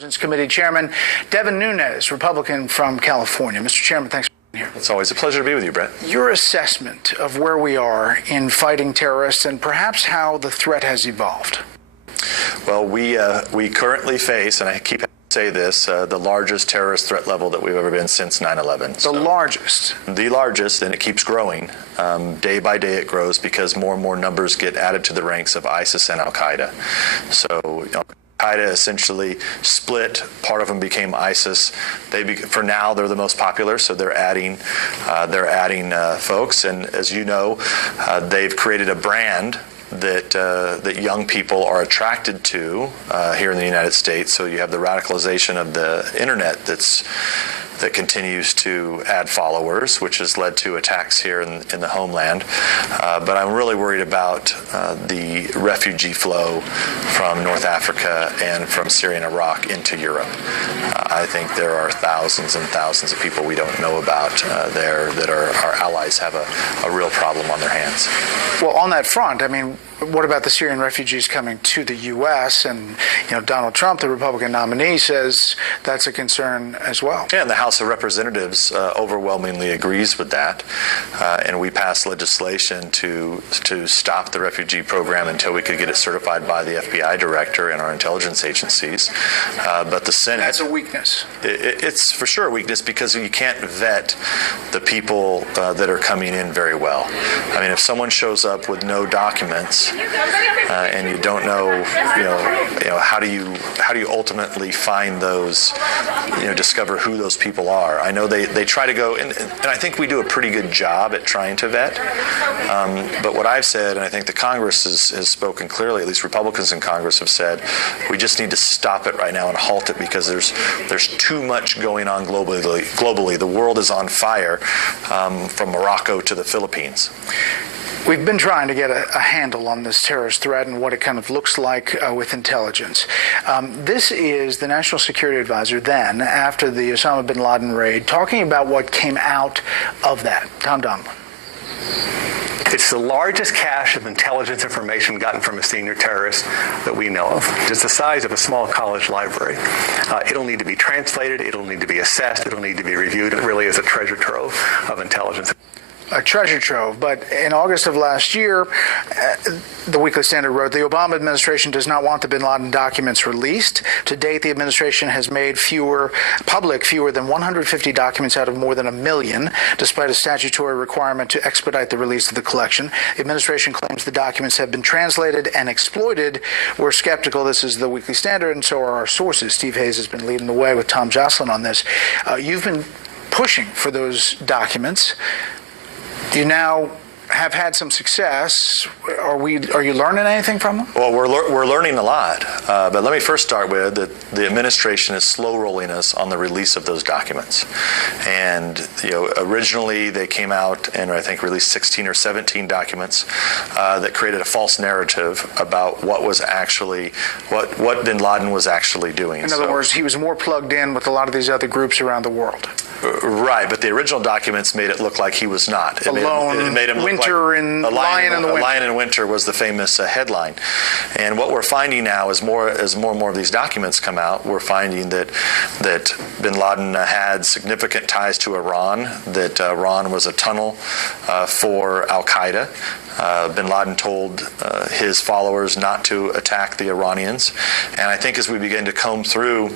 Committee Chairman Devin Nunes, Republican from California. Mr. Chairman, thanks for being here. It's always a pleasure to be with you, Brett. Your assessment of where we are in fighting terrorists and perhaps how the threat has evolved. Well, we currently face, and I keep say this, the largest terrorist threat level that we've ever been since 9/11. The largest? The largest, and it keeps growing. Day by day it grows because more and more numbers get added to the ranks of ISIS and Al-Qaeda. So, Al-Qaeda essentially split. Part of them became ISIS. For now, they're the most popular, so they're adding folks. And as you know, they've created a brand that young people are attracted to here in the United States. So you have the radicalization of the internet that continues to add followers, which has led to attacks here in the homeland. But I'm really worried about the refugee flow from North Africa and from Syria and Iraq into Europe. I think there are thousands and thousands of people we don't know about there that our allies have a real problem on their hands. Well, on that front, I mean, what about the Syrian refugees coming to the U.S.? And, Donald Trump, the Republican nominee, says that's a concern as well. Yeah, and the House of Representatives overwhelmingly agrees with that. And we passed legislation to stop the refugee program until we could get it certified by the FBI director and our intelligence agencies. But the Senate... That's a weakness. It's for sure a weakness because you can't vet the people that are coming in very well. I mean, if someone shows up with no documents, and you don't know, how do you ultimately find those, discover who those people are? I know they try to go, and I think we do a pretty good job at trying to vet. But what I've said, and I think the Congress has spoken clearly, at least Republicans in Congress have said, we just need to stop it right now and halt it because there's too much going on globally. The world is on fire from Morocco to the Philippines. We've been trying to get a handle on this terrorist threat and what it kind of looks like with intelligence. This is the National Security Advisor then, after the Osama bin Laden raid, talking about what came out of that. Tom Donilon. It's the largest cache of intelligence information gotten from a senior terrorist that we know of. Just the size of a small college library. It'll need to be translated. It'll need to be assessed. It'll need to be reviewed. It really is a treasure trove of intelligence. A treasure trove. But in August of last year, the Weekly Standard wrote, the Obama administration does not want the bin Laden documents released. To date, the administration has made fewer than 150 documents out of more than 1 million, despite a statutory requirement to expedite the release of the collection. The administration claims the documents have been translated and exploited. We're skeptical. This is the Weekly Standard, and so are our sources. Steve Hayes has been leading the way with Tom Jocelyn on this. You've been pushing for those documents. You now have had some success. Are you learning anything from them? Well, we're learning a lot. But let me first start with that the administration is slow rolling us on the release of those documents. And originally they came out and I think released 16 or 17 documents that created a false narrative about what bin Laden was actually doing. In other words, he was more plugged in with a lot of these other groups around the world. Right, but the original documents made it look like he was not. It made him look Winter like in a Lion in the Winter. Lion in Winter was the famous headline. And what we're finding now is more and more of these documents come out, we're finding that bin Laden had significant ties to Iran, that Iran was a tunnel for Al-Qaeda. Bin Laden told his followers not to attack the Iranians. And I think as we begin to comb through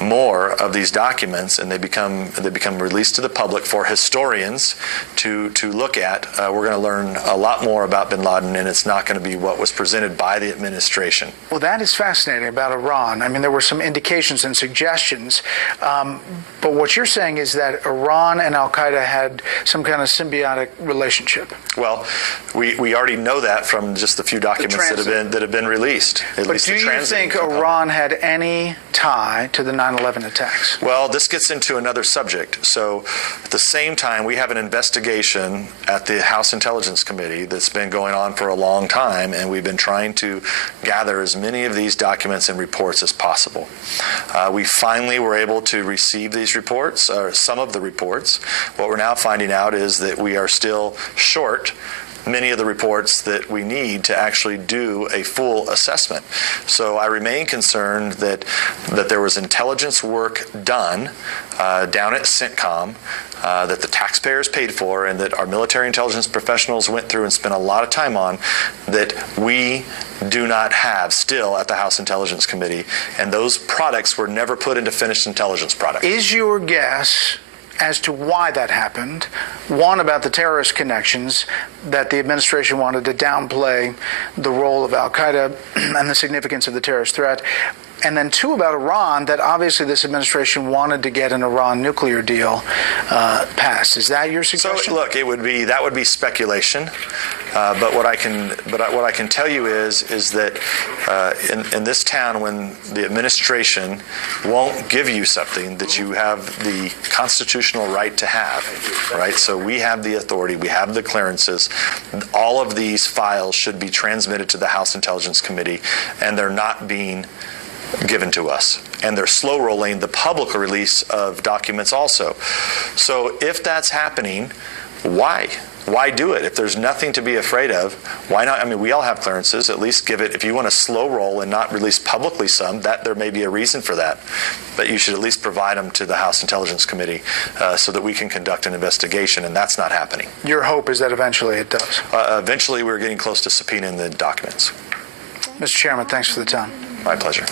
more of these documents and they become released to the public for historians to look at, we're going to learn a lot more about bin Laden, and it's not going to be what was presented by the administration. Well, that is fascinating about Iran. I mean, there were some indications and suggestions, but what you're saying is that Iran and Al-Qaeda had some kind of symbiotic relationship. Well, we already know that from just the few documents that have been released. But do you think Iran had any tie to the 9/11 attacks? Well, this gets into another subject. So at the same time, we have an investigation at the House Intelligence Committee that's been going on for a long time, and we've been trying to gather as many of these documents and reports as possible. We finally were able to receive these reports, or some of the reports. What we're now finding out is that we are still short many of the reports that we need to actually do a full assessment. So I remain concerned that there was intelligence work done down at CENTCOM that the taxpayers paid for and that our military intelligence professionals went through and spent a lot of time on that we do not have still at the House Intelligence Committee, and those products were never put into finished intelligence products. Is your guess as to why that happened, one, about the terrorist connections, that the administration wanted to downplay the role of al-Qaeda and the significance of the terrorist threat, and then two, about Iran, that obviously this administration wanted to get an Iran nuclear deal passed? Is that your suggestion? So look, that would be speculation. But what I can tell you is that in this town, when the administration won't give you something that you have the constitutional right to have, right? So we have the authority, we have the clearances. All of these files should be transmitted to the House Intelligence Committee, and they're not being given to us. And they're slow rolling the public release of documents also. So if that's happening, why? Why do it? If there's nothing to be afraid of, why not? I mean, we all have clearances. At least give it, if you want to slow roll and not release publicly some, that there may be a reason for that. But you should at least provide them to the House Intelligence Committee so that we can conduct an investigation, and that's not happening. Your hope is that eventually it does? Eventually, we're getting close to subpoenaing the documents. Mr. Chairman, thanks for the time. My pleasure.